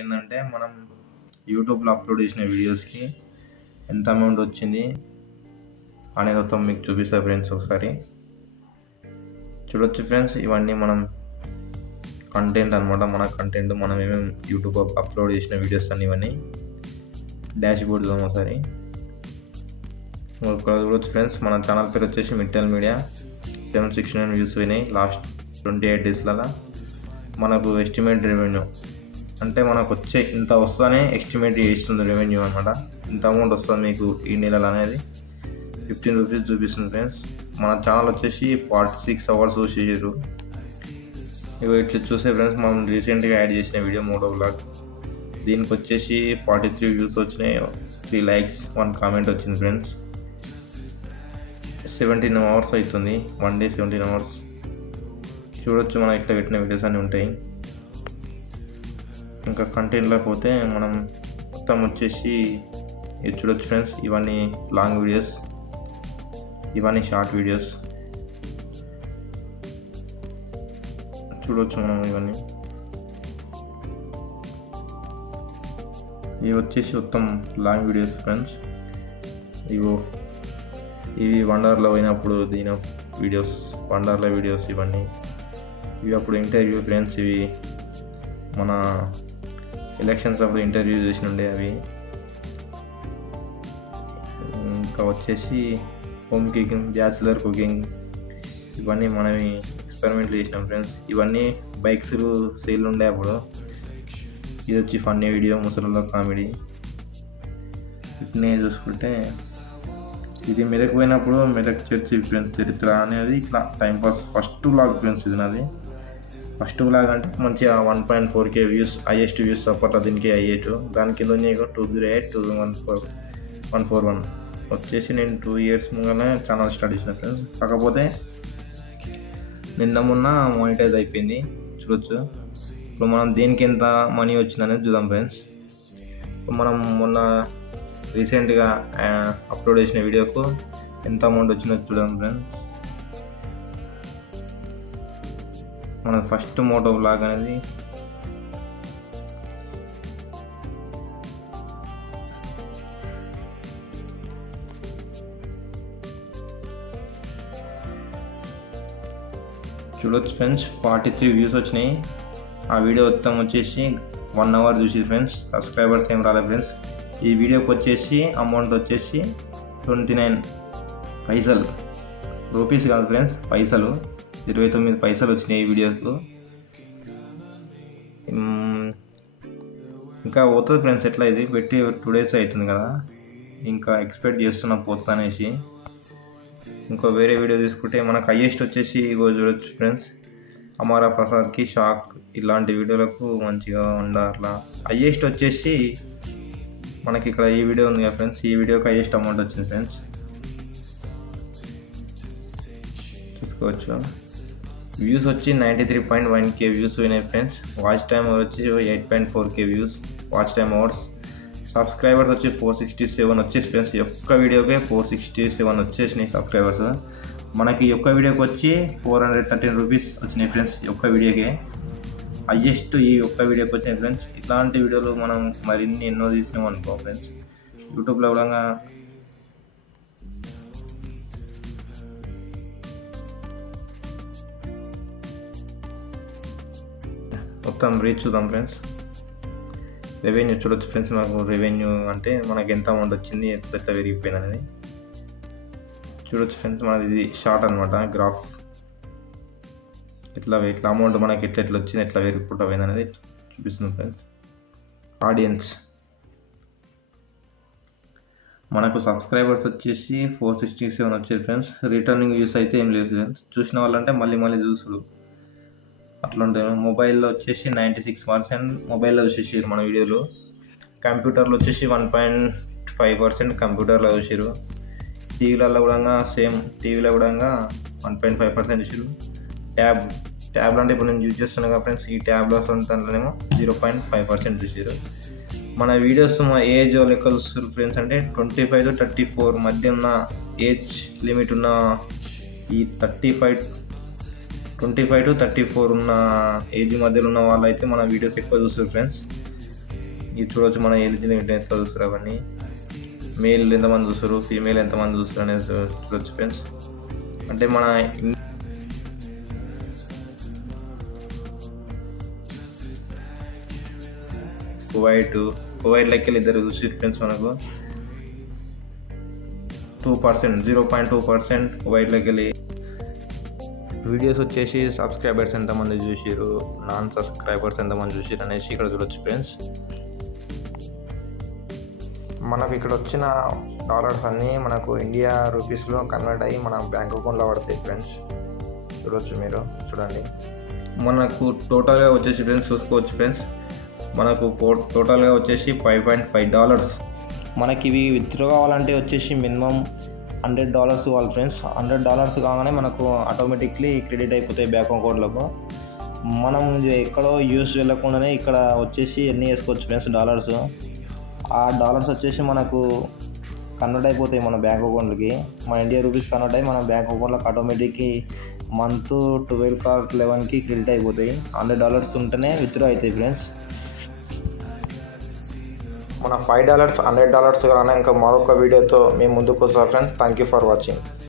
ఏంటంటే మనం యూట్యూబ్లో అప్లోడ్ చేసిన వీడియోస్కి ఎంత అమౌంట్ వచ్చింది అనేది మొత్తం మీకు చూపిస్తా ఫ్రెండ్స్. ఒకసారి చూడొచ్చు ఫ్రెండ్స్. ఇవన్నీ మనం కంటెంట్ అనమాట. మన కంటెంట్ మనం ఏమేమి యూట్యూబ్ అప్లోడ్ చేసిన వీడియోస్ అన్ని ఇవన్నీ డాష్ బోర్డ్ చూద్దాం ఒకసారి. చూడొచ్చు ఫ్రెండ్స్. మన ఛానల్ పేరు వచ్చేసి మిట్టల్ మీడియా. 769 వ్యూస్ పోయినాయి లాస్ట్ 28 డేస్లలో. మనకు ఎస్టిమేట్ రెవెన్యూ అంటే మనకు వచ్చే ఇంత వస్తుందనే ఎస్టిమేట్ చేస్తుంది రెవెన్యూ అనమాట. ఇంత అమౌంట్ వస్తుంది మీకు ఈ నెలలో అనేది 15 రూపీస్ చూపిస్తుంది ఫ్రెండ్స్. మన ఛానల్ వచ్చేసి 46 అవర్స్ చేసారు. ఇవి ఇట్లా చూసే ఫ్రెండ్స్, మనం రీసెంట్గా యాడ్ చేసిన వీడియో మోటో వ్లాగ్, దీనికి వచ్చేసి 43 వ్యూస్ వచ్చినాయి, 3 లైక్స్, 1 కామెంట్ వచ్చింది ఫ్రెండ్స్. 17 అవర్స్ అవుతుంది, 1 డే 17 అవర్స్. చూడొచ్చు మనం ఇట్లా పెట్టిన వీడియోస్ అన్నీ ఉంటాయి. ఇంకా కంటెంట్లో పోతే మనం మొత్తం వచ్చేసి ఇది చూడొచ్చు ఫ్రెండ్స్. ఇవన్నీ లాంగ్ వీడియోస్, ఇవన్నీ షార్ట్ వీడియోస్ చూడొచ్చు మనం. ఇవి వచ్చేసి మొత్తం లాంగ్ వీడియోస్ ఫ్రెండ్స్. ఇవి వండర్లో పోయినప్పుడు దీని వీడియోస్, వండర్లో వీడియోస్ ఇవన్నీ. ఇవి అప్పుడు ఇంటర్వ్యూ ఫ్రెండ్స్. ఇవి మన ఎలక్షన్స్ అప్పుడు ఇంటర్వ్యూ చేసినుండే అవి. ఇంకా వచ్చేసి హోమ్ కుకింగ్, బ్యాచిలర్ కుకింగ్, ఇవన్నీ మనం ఎక్స్పెరిమెంట్లు చేసినాం ఫ్రెండ్స్. ఇవన్నీ బైక్స్ సేల్ ఉండే అప్పుడు. ఇది వచ్చి ఫన్నీ వీడియో, ముసలిలో కామెడీ. ఇట్నే చూసుకుంటే ఇది మెదక్ పోయినప్పుడు మెదక్ చర్చి ఫ్రెండ్స్ చరిత్ర అనేది ఇట్లా టైంపాస్ ఫస్ట్ వ్లాగ్ ఫ్రెండ్స్. ఇది నాది ఫస్ట్ వ్లాగ్. అంటే మంచిగా 1.4K వ్యూస్, హైయెస్ట్ వ్యూస్ అప్పట్లో దీనికి అయ్యేటు. దాని కింద 208, 141 వచ్చేసి నేను 2 ఇయర్స్ ముందుగానే ఛానల్ స్టార్ట్ చేసిన ఫ్రెండ్స్. కాకపోతే నిన్న మొన్న మానిటైజ్ అయిపోయింది చూడొచ్చు. ఇప్పుడు మనం దేనికి ఎంత మనీ వచ్చిందనేది చూద్దాం ఫ్రెండ్స్. ఇప్పుడు మనం మొన్న రీసెంట్గా అప్లోడ్ చేసిన వీడియోకు ఎంత అమౌంట్ వచ్చిందో చూద్దాం ఫ్రెండ్స్. మన ఫస్ట్ మోటో వ్లాగ్ అనేది చూడొచ్చు ఫ్రెండ్స్. 43 వ్యూస్ వచ్చినాయి. ఆ వీడియో మొత్తం వచ్చేసి 1 అవర్ చూసి ఫ్రెండ్స్. సబ్స్క్రైబర్స్ ఏం రాలేదు ఫ్రెండ్స్. ఈ వీడియోకి వచ్చేసి అమౌంట్ వచ్చేసి 29 పైసలు, రూపీస్ కాదు ఫ్రెండ్స్, పైసలు. 29 పైసలు వచ్చినాయి ఈ వీడియోకు. ఇంకా పోతుంది ఫ్రెండ్స్. ఎట్లా ఇది పెట్టి 2 days అవుతుంది కదా, ఇంకా ఎక్స్పెక్ట్ చేస్తున్నా పోతా అనేసి. ఇంకో వేరే వీడియో తీసుకుంటే మనకు హైయెస్ట్ వచ్చేసి ఇగో చూడొచ్చు ఫ్రెండ్స్. అమరా ప్రసాద్కి షాక్, ఇలాంటి వీడియోలకు మంచిగా ఉండాల. హైయెస్ట్ వచ్చేసి మనకి ఇక్కడ ఈ వీడియో ఉంది కదా ఫ్రెండ్స్. ఈ వీడియోకి హైయెస్ట్ అమౌంట్ వచ్చింది ఫ్రెండ్స్, చూసుకోవచ్చు. వ్యూస్ వచ్చి 93.1K వ్యూస్ పోయినాయి ఫ్రెండ్స్. వాచ్ టైం వచ్చి 8.4K views watch time hours. Subscribers వచ్చి 467 వచ్చేసి ఫ్రెండ్స్. ఈ ఒక్క వీడియోకే 467 వచ్చేసినాయి సబ్స్క్రైబర్స్. మనకి ఈ ఒక్క వీడియోకి వచ్చి 413 రూపీస్ వచ్చినాయి ఫ్రెండ్స్. ఈ ఒక్క వీడియోకే హైయెస్ట్ ఈ ఒక్క వీడియోకి వచ్చినాయి ఫ్రెండ్స్. ఇట్లాంటి వీడియోలు మనం మరిన్ని ఎన్నో తీసినాం అనుకో ఫ్రెండ్స్. యూట్యూబ్లో కూడా మొత్తం రీచ్ చూద్దాం ఫ్రెండ్స్. రెవెన్యూ చూడొచ్చు ఫ్రెండ్స్. మనకు రెవెన్యూ అంటే మనకి ఎంత అమౌంట్ వచ్చింది, ఎట్లా పెరిగిపోయింది అనేది చూడొచ్చు ఫ్రెండ్స్. మనది ఇది షార్ట్ అనమాట, గ్రాఫ్. ఇట్లా అమౌంట్ మనకి ఎట్లా వచ్చింది, ఎట్లా పెరుగుకుంటూ పోయింది అనేది చూపిస్తుంది ఫ్రెండ్స్. ఆడియన్స్ మనకు సబ్స్క్రైబర్స్ వచ్చేసి 467 వచ్చారు ఫ్రెండ్స్. రిటర్నింగ్ వ్యూస్ అయితే ఏం లేదు ఫ్రెండ్స్. చూసిన వాళ్ళంటే మళ్ళీ చూసుడు అట్లా ఉంటాయి. మొబైల్లో వచ్చేసి 96% మొబైల్లో చూసేసారు మన వీడియోలు. కంప్యూటర్లో వచ్చేసి 1.5% కంప్యూటర్లో చూసారు. టీవీలలో కూడా సేమ్, టీవీలో కూడా 1.5% చూసారు. ట్యాబ్లో అంటే ఇప్పుడు నేను యూజ్ చేస్తున్నాను కదా ఫ్రెండ్స్. ఈ ట్యాబ్లో దాంట్లోనేమో 0.5% చూసారు. మన వీడియోస్ మా ఏజ్ లెక్క చూస్తారు ఫ్రెండ్స్. అంటే 25 to 34 మధ్య ఉన్న ఏజ్ లిమిట్ ఉన్న ఈ 25 to 34 ఉన్న ఏజ్ మధ్యలో ఉన్న వాళ్ళు అయితే మన వీడియోస్ ఎక్కువ చూస్తారు ఫ్రెండ్స్. ఇది చూడవచ్చు మన ఎలిజిబిలిటీ ఎంత చూస్తారు అవన్నీ, మేల్ ఎంతమంది చూస్తారు, ఫీమేల్ ఎంతమంది చూస్తారు అనేది చూడవచ్చు ఫ్రెండ్స్. అంటే మన కువైట్ లెక్కలు ఇద్దరు చూసి ఫ్రెండ్స్ మనకు 2%, 0.2% కువైట్ లెక్కలి. వీడియోస్ వచ్చేసి సబ్స్క్రైబర్స్ ఎంతమంది చూసిరు, నాన్ సబ్స్క్రైబర్స్ ఎంతమంది చూసిరు అనేసి ఇక్కడ చూడొచ్చు ఫ్రెండ్స్. మనకు ఇక్కడ వచ్చిన డాలర్స్ అన్నీ మనకు ఇండియా రూపీస్లో కన్వర్ట్ అయ్యి మన బ్యాంక్ అకౌంట్లో పడతాయి ఫ్రెండ్స్. చూడవచ్చు, మీరు చూడండి. మనకు టోటల్గా వచ్చేసి ఫ్రెండ్స్ చూసుకోవచ్చు ఫ్రెండ్స్, మనకు టోటల్గా వచ్చేసి $5.5. మనకి ఇవి విత్డ్రా కావాలంటే వచ్చేసి మినిమం $100 కావాలి ఫ్రెండ్స్. $100 కాగానే మనకు ఆటోమేటిక్లీ క్రెడిట్ అయిపోతాయి బ్యాంక్ అకౌంట్లకు. మనం ఎక్కడో యూస్ వెళ్ళకుండానే ఇక్కడ వచ్చేసి ఎన్ని వేసుకోవచ్చు ఫ్రెండ్స్ డాలర్స్. ఆ డాలర్స్ వచ్చేసి మనకు కన్వర్ట్ అయిపోతాయి మన బ్యాంక్ అకౌంట్కి, మన ఇండియా రూపీస్ కన్వర్ట్ అయ్యి మన బ్యాంక్ అకౌంట్లోకి ఆటోమేటిక్కి మంత్ 12 or 11కి క్రెడిట్ అయిపోతాయి. $100 ఉంటేనే విత్డ్రా అవుతాయి ఫ్రెండ్స్. మన $5, $100 కానీ ఇంకా మరొక వీడియోతో మేము ముందుకు వస్తాం friends. Thank you for watching.